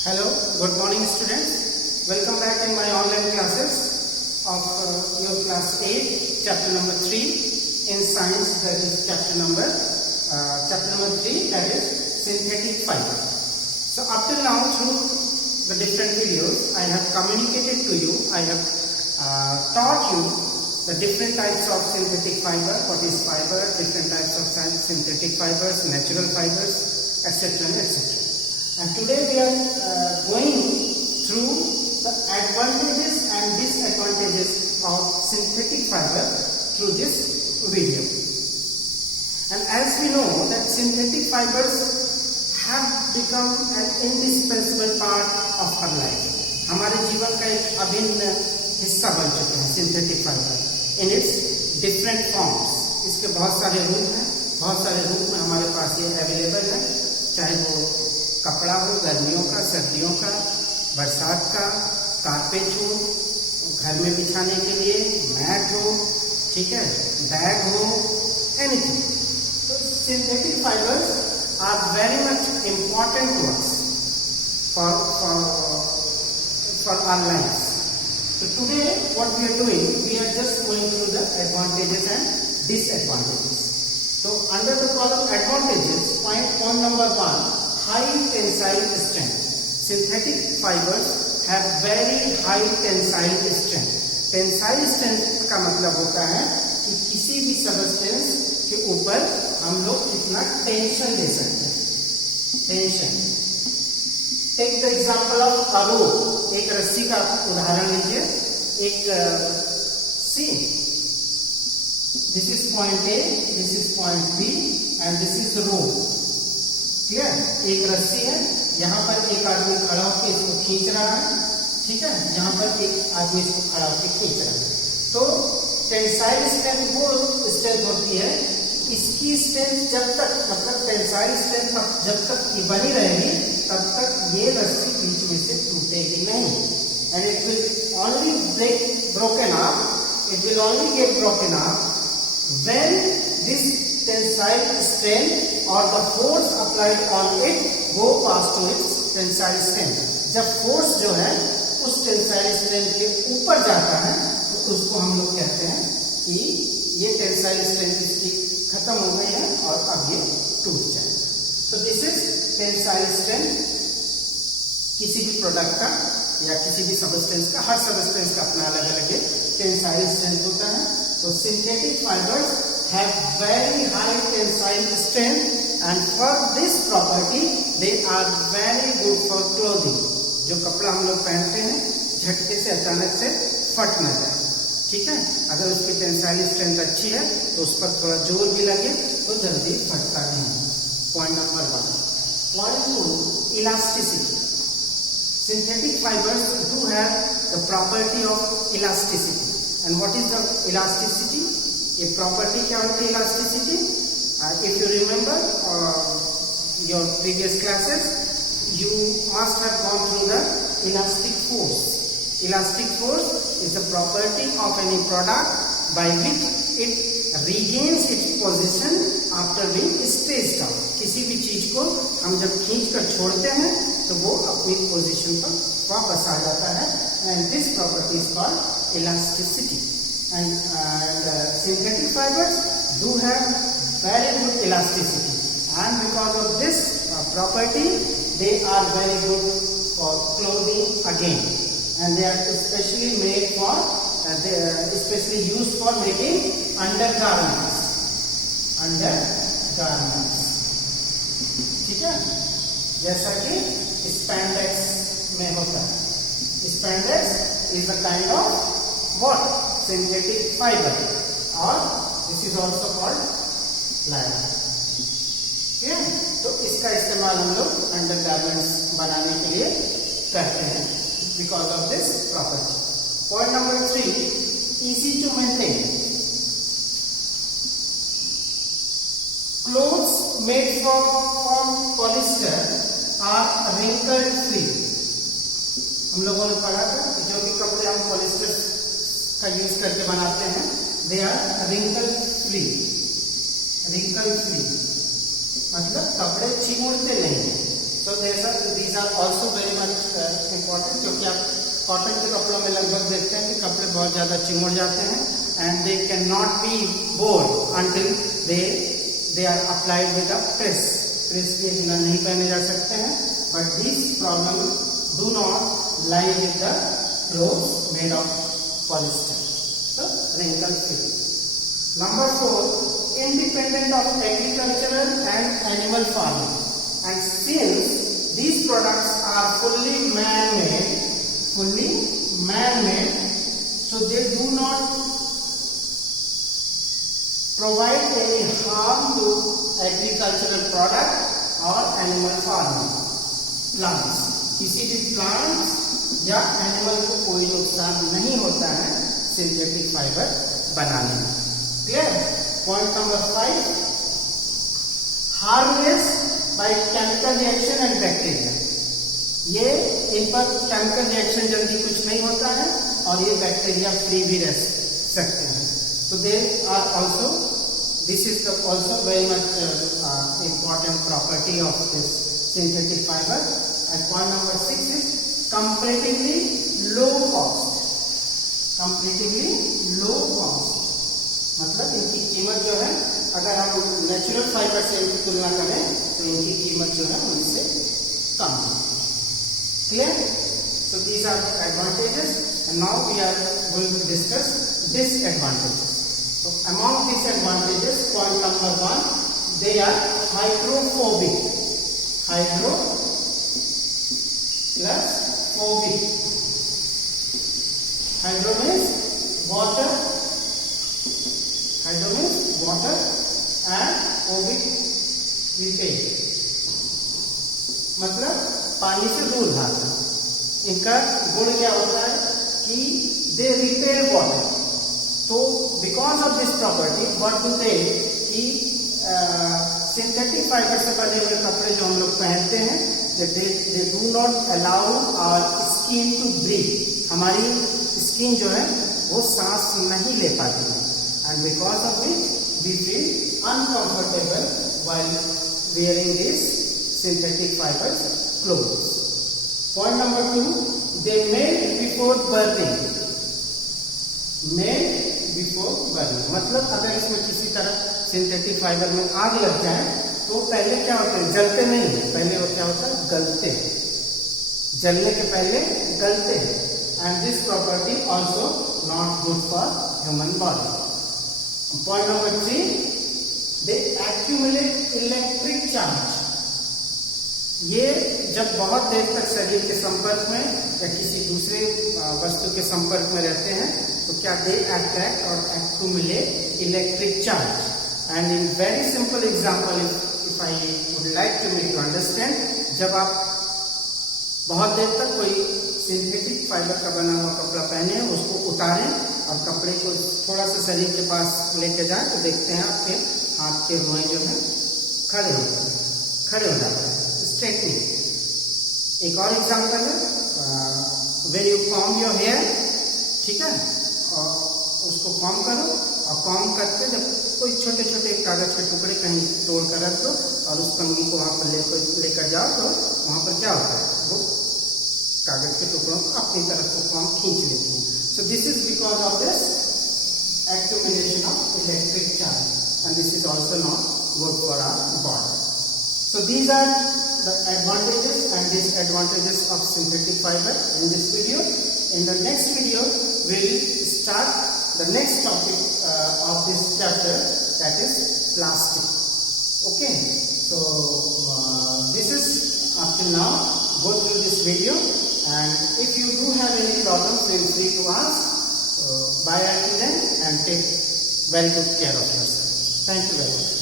Hello, good morning students. Welcome back in my online classes of your class 8, chapter number 3 in science, that is chapter number 3, that is synthetic fiber. So up till now through the different videos I have communicated to you, I have taught you the different types of synthetic fiber, what is fiber, different types of synthetic fibers, natural fibers, etc. etc. And today we are going through the advantages and disadvantages of synthetic fiber through this video. And as we know that synthetic fibers have become an indispensable part of our life. हमारे जीवन का एक अभिन्न हिस्सा बन चुके हैं synthetic fibre in its different forms. इसके बहुत सारे रूप हैं, बहुत सारे रूप में हमारे पास ये अवेलेबल है, चाहे वो कपड़ा हो गर्मियों का, सर्दियों का, बरसात का, कारपेट हो, घर में बिछाने के लिए मैट हो, ठीक है, बैग हो, एनीथिंग. तो synthetic fibres are very much important to us for our lives. So today what we are doing, we are just going through the advantages and disadvantages. So under the column advantages, point number 1, high tensile strength. Synthetic fibers have very high tensile strength. Tensile strength का मतलब होता है कि किसी भी substance के ऊपर हम लोग कितना टेंशन दे सकते हैं. Tension. Take the example of a rope. एक रस्सी का उदाहरण लीजिए. एक see, this is point A, this is point B and this is rope. Clear? एक रस्सी है, यहाँ पर एक आदमी खड़ा होकर इसको खींच रहा है, ठीक है, यहाँ पर एक आदमी इसको खड़ा होकर खींच रहा है. तो टेंसाइल स्ट्रेंथ वो स्ट्रेंथ होती है, इसकी स्ट्रेंथ जब तक, मतलब टेंसाइल स्ट्रेंथ जब तक ये बनी रहेगी तब तक ये रस्सी बीच में से टूटेगी नहीं. And it will only broken up, it will only get broken up when this tensile strength or the force applied on it go pass to its tensile strength. जब फोर्स जो है उस टेंसाइल स्ट्रेंथ के ऊपर जाता है तो उसको हम लोग कहते हैं कि ये टेंसाइल स्ट्रेंथ इसकी खत्म हो गई है और अब ये टूट जाए. तो दिस इज टेंसाइल स्ट्रेंथ किसी भी प्रोडक्ट का या किसी भी सबस्टेंस का. हर सबस्टेंस का अपना अलग अलग टेंसाइल स्ट्रेंथ होता है. तो synthetic fibres have very high tensile strength and for this property they are very good for clothing. जो कपड़ा हम लोग पहनते हैं झटके से अचानक से फट ना जाए, ठीक है. अगर उसकी टेंसाइल स्ट्रेंथ अच्छी है तो उस पर थोड़ा जोर भी लगे तो जल्दी फटता नहीं. Point number 1. Point 2, elasticity. Synthetic fibers do have the property of elasticity. And what is the elasticity? ये प्रॉपर्टी क्या होती है elasticity? If you remember your previous classes, you must have gone through the elastic force. Elastic force is the property of any product by which it regains its position after being stretched out. किसी भी चीज को हम जब खींच कर छोड़ते हैं तो वो अपनी पोजीशन पर वापस आ जाता है. And this property is called elasticity. And synthetic fibers do have very good elasticity, and because of this property they are very good for clothing again, and they are especially made for they are especially used for making undergarments. ठीक है, जैसा कि spandex में होता है. Spandex is a kind of what? Synthetic fiber, or this is also called nylon. ठीक है, तो इसका इस्तेमाल हम लोग अंडरगारमेंट्स बनाने के लिए करते हैं because of this property. Point number 3, easy to maintain. Clothes made from polyester are wrinkle free. हम लोगों ने पढ़ा था जो भी कपड़े हम पॉलिस्टर का यूज करके बनाते हैं, they are wrinkle free. Wrinkle free मतलब कपड़े चिमुड़ते नहीं. So these are also very much much important, क्योंकि आप कॉटन के कपड़ों में लगभग देखते हैं कि कपड़े बहुत ज़्यादा चिमुड़ जाते हैं and they can not be बोर्ड until they are applied with a press. Press के बिना नहीं पहने जा सकते हैं, but this problem do not lie with the clothes made of polyester, so wrinkle free. Number 4, independent of agricultural and animal farming, and since these products are fully man-made, so they do not provide any harm to agricultural product or animal farming plants. किसी भी plants या animal को कोई नुकसान नहीं होता है synthetic fibre बनाने में। Clear? Point number 5, harmless by chemical reaction and bacteria. ये इन पर केमिकल रिएक्शन जल्दी कुछ नहीं होता है और ये बैक्टीरिया फ्री भी रह सकते हैं। तो they are also, this is also very much important property of this synthetic fibre. And point number 6 is comparatively low cost. comparatively low cost मतलब इनकी कीमत जो है, अगर हम नेचुरल फाइबर से इनकी तुलना करें तो इनकी कीमत जो है उनसे कम है। Clear? So these are the advantages, and now we are going to discuss disadvantages. So among disadvantages, point number 1, they are hydrophobic. Hydro plus phobic. Hydro means water. Hydro means water and phobic repel. मतलब पानी से दूर भागना। इनका गुण क्या होता है कि दे रिपेल वाटर। तो because of this property what do they कि सिंथेटिक फाइबर से बने हुए कपड़े जो हम लोग पहनते हैं, they do not allow our skin to breathe. हमारी स्किन जो है वो सांस नहीं ले पाती है, and because of which we feel uncomfortable while wearing these synthetic fibers clothes. Point number 2, they melt before burning. Melt before burning मतलब अगर इसमें किसी तरह सिंथेटिक फाइबर में आग लग जाए तो पहले क्या होता है, जलते नहीं है, पहले वो क्या होता है, गलते हैं। जलने के पहले गलते हैं। And this property also not good for human body. Point number 3, they accumulate electric charge. ये जब बहुत देर तक शरीर के संपर्क में या किसी दूसरे वस्तु के संपर्क में रहते हैं तो क्या दे अट्रैक्ट और accumulate electric charge. And in very simple example, if I would like to make you understand, जब आप बहुत देर तक कोई सिंथेटिक फाइबर का बना हुआ कपड़ा पहने, उसको उतारें और कपड़े को थोड़ा सा शरीर के पास लेके जाए तो देखते हैं आपके हाथ के रुएं जो है खड़े हो जाते हैं, स्ट्रेटनिंग। एक और एग्जांपल है, when you comb your hair, ठीक है, और उसको कॉम्ब करो और कॉम्ब करके जब कोई छोटे छोटे कागज के टुकड़े कहीं तोड़ कर रख दो और उस कंघी को वहां पर लेकर जाओ तो वहां पर क्या होता है, वो कागज के टुकड़ों को अपनी तरफ को कॉम्ब खींच लेती है। So this is because of this accumulation of electric charge, and this is also not good for our body. So these are the advantages and disadvantages of synthetic fiber in this video. In the next video, we will start the next topic of this chapter, that is plastic. Okay, so this is up till now. Go through this video, and if you do have any problem, feel free to ask. Bye until then, and take very good care of yourself. Thank you very much.